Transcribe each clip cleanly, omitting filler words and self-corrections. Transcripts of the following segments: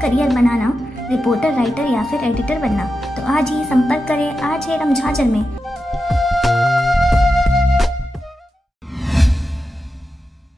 Career बनाना, reporter, writer या फिर editor बनना, तो आज ही संपर्क करें आज है रमझाझर में।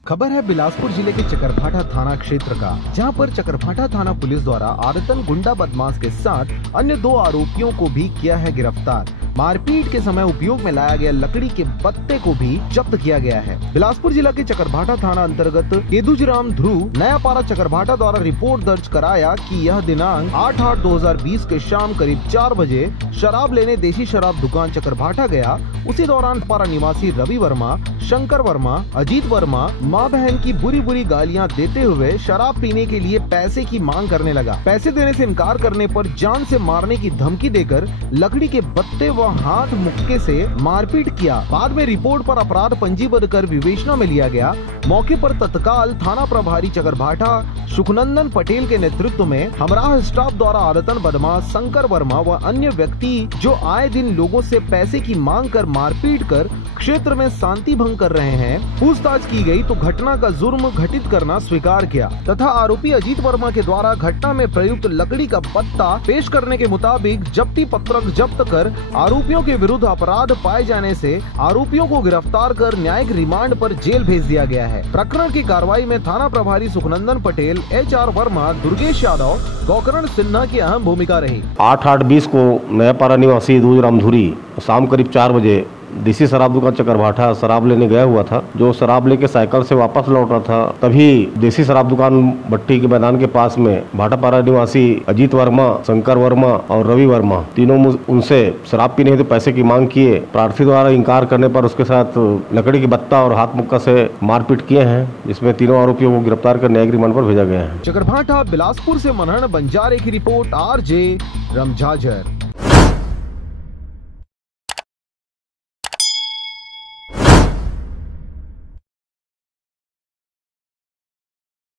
खबर है बिलासपुर जिले के चकरभाठा थाना क्षेत्र का, जहां पर चकरभाठा थाना पुलिस द्वारा आदतन गुंडा बदमाश के साथ अन्य 2 आरोपियों को भी किया है गिरफ्तार। मारपीट के समय उपयोग में लाया गया लकड़ी के बत्ते को भी जब्त किया गया है। बिलासपुर जिला के चकरभाठा थाना अंतर्गत केदुजराम ध्रुव नयापारा चकरभाठा द्वारा रिपोर्ट दर्ज कराया कि यह दिनांक 8/8/2020 के शाम करीब 4 बजे शराब लेने देसी शराब दुकान चकरभाठा गया। उसी दौरान पारा निवासी रवि वर्मा, शंकर वर्मा, अजीत वर्मा माँ बहन की बुरी बुरी गालियाँ देते हुए शराब पीने के लिए पैसे की मांग करने लगा। पैसे देने से इनकार करने पर जान से मारने की धमकी देकर लकड़ी के बत्ते व हाथ मुक्के से मारपीट किया। बाद में रिपोर्ट पर अपराध पंजीबद्ध कर विवेचना में लिया गया। मौके पर तत्काल थाना प्रभारी चकरभाठा सुखनंदन पटेल के नेतृत्व में हमराह स्टाफ द्वारा आदतन बदमाश शंकर वर्मा व अन्य व्यक्ति जो आए दिन लोगों से पैसे की मांग कर मारपीट कर क्षेत्र में शांति भंग कर रहे हैं, पूछताछ की गई तो घटना का जुर्म घटित करना स्वीकार किया तथा आरोपी अजीत वर्मा के द्वारा घटना में प्रयुक्त लकड़ी का बत्ता पेश करने के मुताबिक जब्ती पत्रक जब्त कर आरोपियों के विरुद्ध अपराध पाए जाने से आरोपियों को गिरफ्तार कर न्यायिक रिमांड पर जेल भेज दिया गया है। प्रकरण की कार्रवाई में थाना प्रभारी सुखनंदन पटेल, HR वर्मा, दुर्गेश यादव, गोकर्ण सिन्हा की अहम भूमिका रही। 8/8/20 को नयापारा निवासी केदुजराम धुरी शाम करीब 4 बजे देसी शराब दुकान चकरभाठा शराब लेने गया हुआ था। जो शराब लेके साइकिल से वापस लौट रहा था, तभी देसी शराब दुकान भट्टी के मैदान के पास में भाटापारा निवासी अजीत वर्मा, शंकर वर्मा और रवि वर्मा तीनों उनसे शराब पीने हेतु पैसे की मांग किए। प्रार्थी द्वारा इंकार करने पर उसके साथ लकड़ी की बत्ता और हाथ मुक्का से मारपीट किए हैं, जिसमें तीनों आरोपियों को गिरफ्तार कर न्यायिक रिमांड पर भेजा गया है। चकरभाठा बिलासपुर से मनहर बंजारे की रिपोर्ट, RJ रमझाझर।